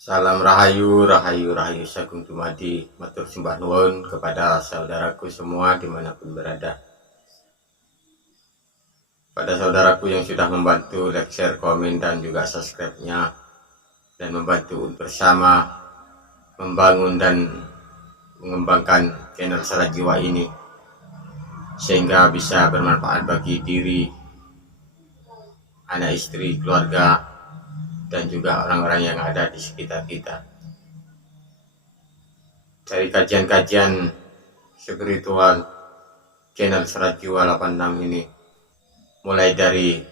Salam rahayu, rahayu, rahayu sagung dumadi, matur sembah nuwun kepada saudaraku semua dimanapun berada. Pada saudaraku yang sudah membantu like, share, komen, dan juga subscribe-nya, dan membantu bersama membangun dan mengembangkan channel Serat Jiwa ini, sehingga bisa bermanfaat bagi diri, anak istri, keluarga, dan juga orang-orang yang ada di sekitar kita. Dari kajian-kajian spiritual channel Serat Jiwa 86 ini, mulai dari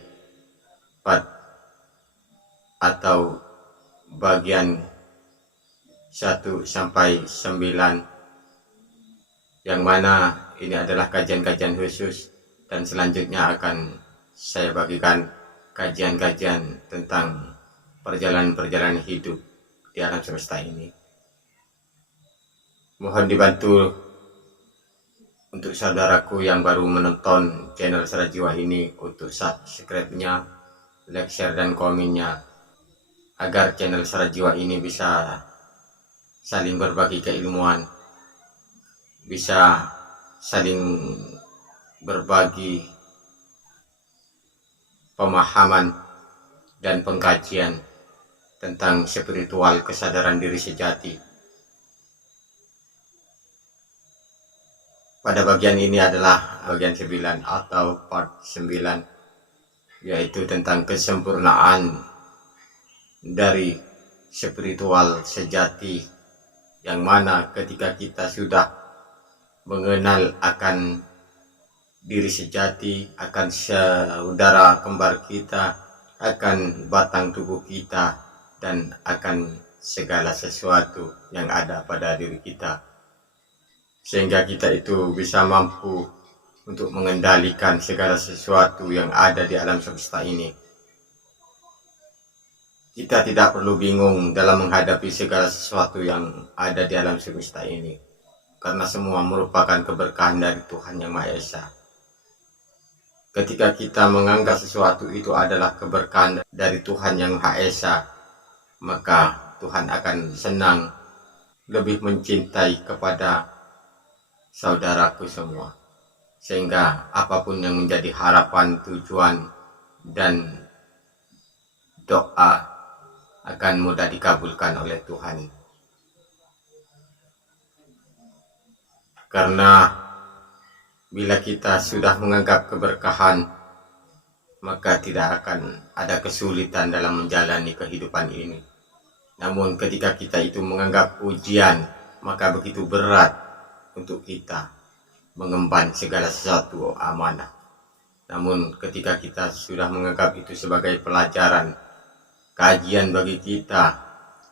part atau bagian 1 sampai 9, yang mana ini adalah kajian-kajian khusus, dan selanjutnya akan saya bagikan kajian-kajian tentang perjalanan-perjalanan hidup di alam semesta ini. Mohon dibantu untuk saudaraku yang baru menonton channel Serat Jiwa ini untuk subscribe-nya, like, share, dan komennya, agar channel Serat Jiwa ini bisa saling berbagi keilmuan, bisa saling berbagi pemahaman dan pengkajian tentang spiritual kesadaran diri sejati. Pada bagian ini adalah bagian 9 atau part 9, yaitu tentang kesempurnaan dari spiritual sejati, yang mana ketika kita sudah mengenal akan diri sejati, akan saudara kembar kita, akan batang tubuh kita, dan akan segala sesuatu yang ada pada diri kita, sehingga kita itu bisa mampu untuk mengendalikan segala sesuatu yang ada di alam semesta ini. Kita tidak perlu bingung dalam menghadapi segala sesuatu yang ada di alam semesta ini, karena semua merupakan keberkahan dari Tuhan Yang Maha Esa. Ketika kita menganggap sesuatu itu adalah keberkahan dari Tuhan Yang Maha Esa, maka Tuhan akan senang, lebih mencintai kepada saudaraku semua, sehingga apapun yang menjadi harapan, tujuan, dan doa akan mudah dikabulkan oleh Tuhan. Karena bila kita sudah menganggap keberkahan, maka tidak akan ada kesulitan dalam menjalani kehidupan ini. Namun ketika kita itu menganggap ujian, maka begitu berat untuk kita mengemban segala sesuatu amanah. Namun ketika kita sudah menganggap itu sebagai pelajaran, kajian bagi kita,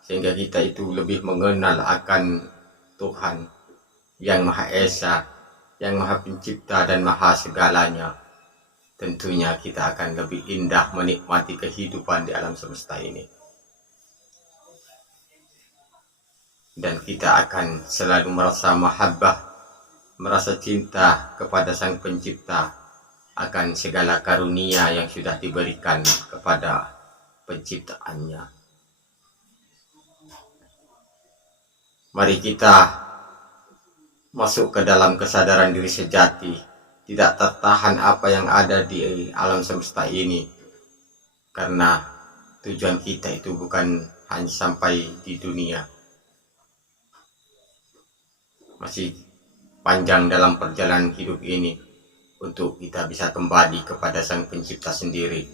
sehingga kita itu lebih mengenal akan Tuhan Yang Maha Esa, Yang Maha Pencipta dan Maha segalanya, tentunya kita akan lebih indah menikmati kehidupan di alam semesta ini. Dan kita akan selalu merasa mahabbah, merasa cinta kepada Sang Pencipta akan segala karunia yang sudah diberikan kepada penciptaannya. Mari kita masuk ke dalam kesadaran diri sejati, tidak tertahan apa yang ada di alam semesta ini, karena tujuan kita itu bukan hanya sampai di dunia, masih panjang dalam perjalanan hidup ini untuk kita bisa kembali kepada Sang Pencipta sendiri.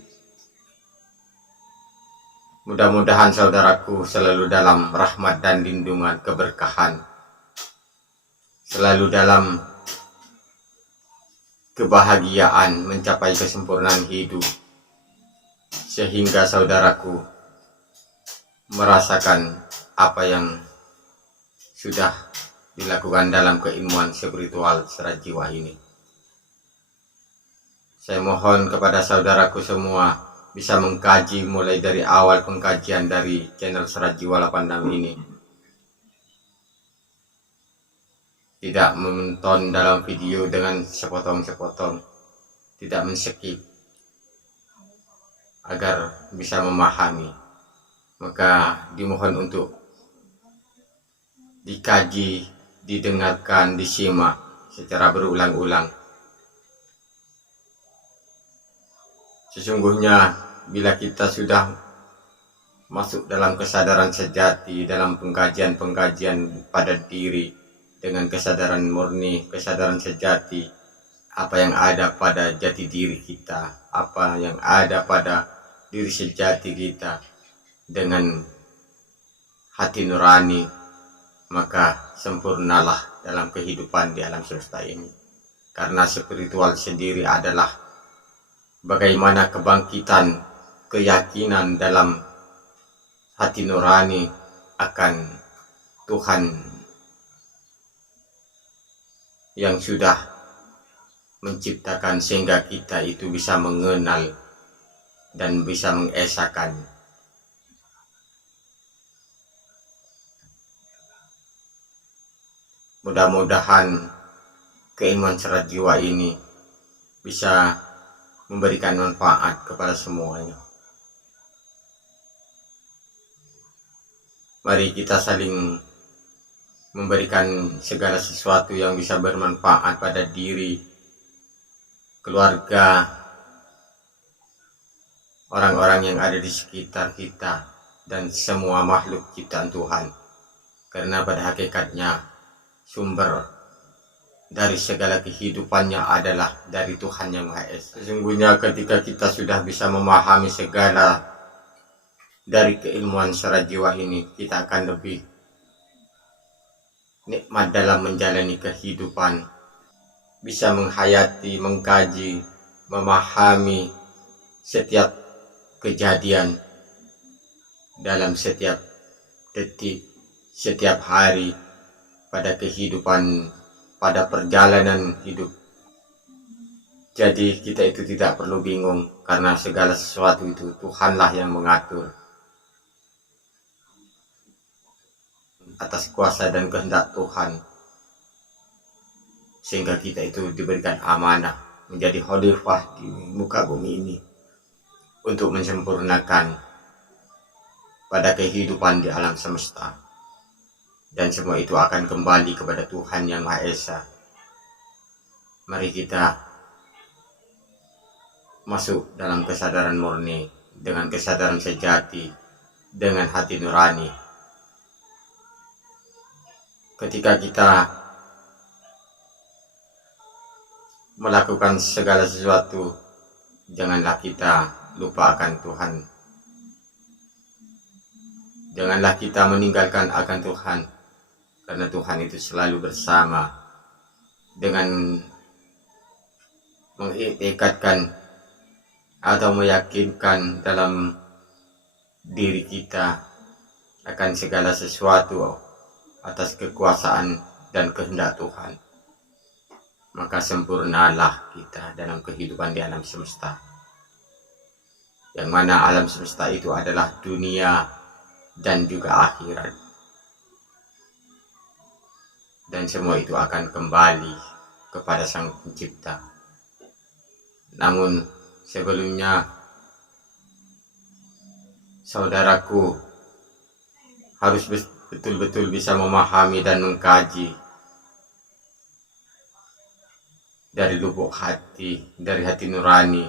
Mudah-mudahan saudaraku selalu dalam rahmat dan lindungan keberkahan, selalu dalam kebahagiaan mencapai kesempurnaan hidup, sehingga saudaraku merasakan apa yang sudah dilakukan dalam keilmuan spiritual Serat Jiwa ini. Saya mohon kepada saudaraku semua bisa mengkaji mulai dari awal pengkajian dari channel Serat Jiwa 86 ini. Tidak menonton dalam video dengan sepotong-sepotong, tidak men-skip, agar bisa memahami maka dimohon untuk dikaji, didengarkan, disimak secara berulang-ulang. Sesungguhnya bila kita sudah masuk dalam kesadaran sejati, dalam pengkajian-pengkajian pada diri, dengan kesadaran murni, kesadaran sejati, apa yang ada pada jati diri kita, apa yang ada pada diri sejati kita, dengan hati nurani, maka sempurnalah dalam kehidupan di alam semesta ini. Karena spiritual sendiri adalah bagaimana kebangkitan keyakinan dalam hati nurani akan Tuhan yang sudah menciptakan, sehingga kita itu bisa mengenal dan bisa mengesahkan. Mudah-mudahan keilmuan serat jiwa ini bisa memberikan manfaat kepada semuanya. Mari kita saling memberikan segala sesuatu yang bisa bermanfaat pada diri, keluarga, orang-orang yang ada di sekitar kita, dan semua makhluk ciptaan Tuhan. Karena pada hakikatnya sumber dari segala kehidupannya adalah dari Tuhan Yang Maha Esa. Sesungguhnya ketika kita sudah bisa memahami segala dari keilmuan serat jiwa ini, kita akan lebih nikmat dalam menjalani kehidupan, bisa menghayati, mengkaji, memahami setiap kejadian dalam setiap detik, setiap hari, pada kehidupan, pada perjalanan hidup. Jadi kita itu tidak perlu bingung, karena segala sesuatu itu Tuhanlah yang mengatur atas kuasa dan kehendak Tuhan, sehingga kita itu diberikan amanah menjadi khalifah di muka bumi ini untuk menyempurnakan pada kehidupan di alam semesta. Dan semua itu akan kembali kepada Tuhan Yang Maha Esa. Mari kita masuk dalam kesadaran murni, dengan kesadaran sejati, dengan hati nurani. Ketika kita melakukan segala sesuatu, janganlah kita lupa akan Tuhan. Janganlah kita meninggalkan akan Tuhan, karena Tuhan itu selalu bersama. Dengan mengikatkan atau meyakinkan dalam diri kita akan segala sesuatu atas kekuasaan dan kehendak Tuhan, maka sempurnalah kita dalam kehidupan di alam semesta, yang mana alam semesta itu adalah dunia dan juga akhirat. Dan semua itu akan kembali kepada Sang Pencipta. Namun sebelumnya, saudaraku harus betul-betul bisa memahami dan mengkaji dari lubuk hati, dari hati nurani,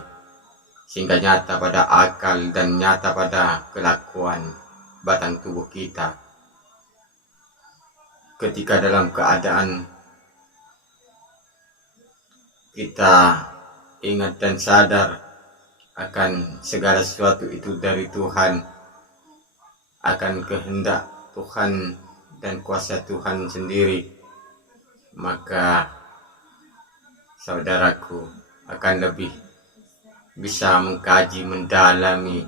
sehingga nyata pada akal dan nyata pada kelakuan batang tubuh kita. Ketika dalam keadaan kita ingat dan sadar akan segala sesuatu itu dari Tuhan, akan kehendak Tuhan dan kuasa Tuhan sendiri, maka saudaraku akan lebih bisa mengkaji, mendalami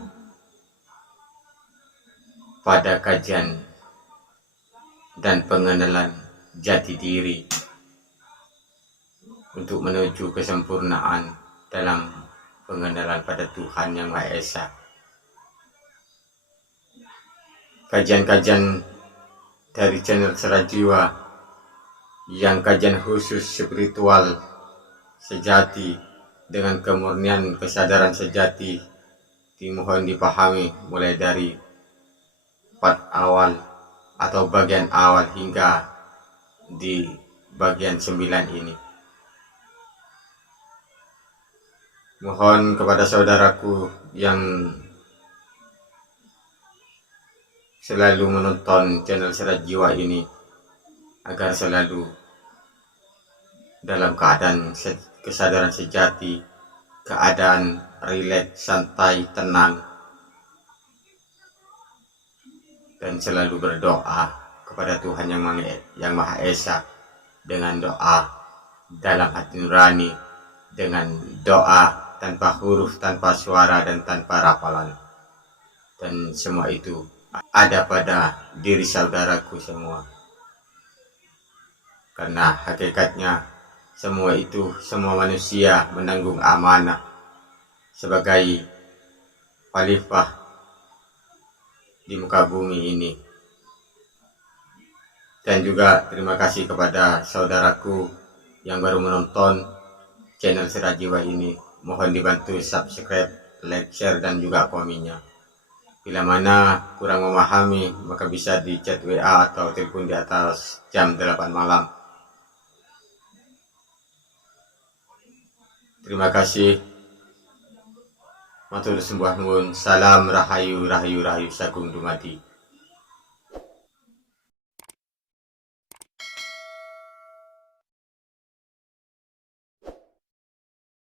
pada kajian dan pengenalan jati diri untuk menuju kesempurnaan dalam pengenalan pada Tuhan Yang Maha Esa. Kajian-kajian dari channel Serat Jiwa yang kajian khusus spiritual sejati dengan kemurnian kesadaran sejati dimohon dipahami mulai dari part awal atau bagian awal hingga di bagian 9 ini. Mohon kepada saudaraku yang selalu menonton channel Serat Jiwa ini agar selalu dalam keadaan kesadaran sejati, keadaan rileks, santai, tenang, dan selalu berdoa kepada Tuhan yang Maha Esa dengan doa dalam hati nurani, dengan doa tanpa huruf, tanpa suara, dan tanpa rafalan. Dan semua itu ada pada diri saudaraku semua. Karena hakikatnya semua manusia menanggung amanah sebagai khalifah di muka bumi ini. Dan juga terima kasih kepada saudaraku yang baru menonton channel Serat Jiwa ini. Mohon dibantu subscribe, like, share, dan juga komennya. Bila mana kurang memahami, maka bisa di chat WA atau telepon di atas jam 8 malam. Terima kasih. Matur sembah nuwun. Salam rahayu, rahayu, rahayu sagung dumadi.